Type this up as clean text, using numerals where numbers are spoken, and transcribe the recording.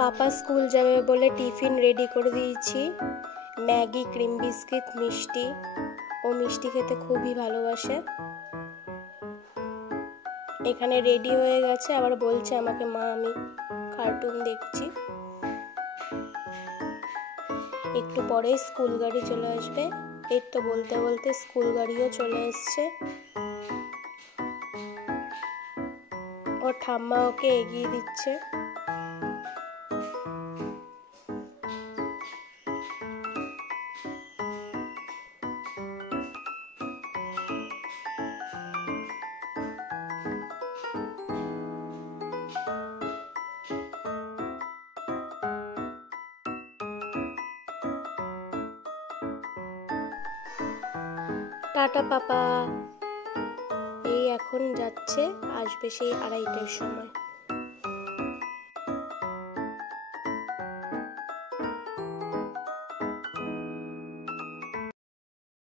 পাপা school যাবে বলে tiffin ready করে দিয়েছি। ম্যাগি, ক্রিম বিস্কিট, মিষ্টি। ও মিষ্টি খেতে খুবই ভালোবাসে। এখানে রেডি হয়ে গেছে, আবার বলছে আমাকে, মা আমি কার্টুন দেখছি। একটু পরে স্কুল গাড়ি চলে আসবে। এই তো বলতে বলতে স্কুল গাড়িও চলে এসছে। ওর ঠাম্মা ওকে এগিয়ে দিচ্ছে। টাটা পাপা। এই এখন যাচ্ছে, আসবে সেই 2:30টার সময়।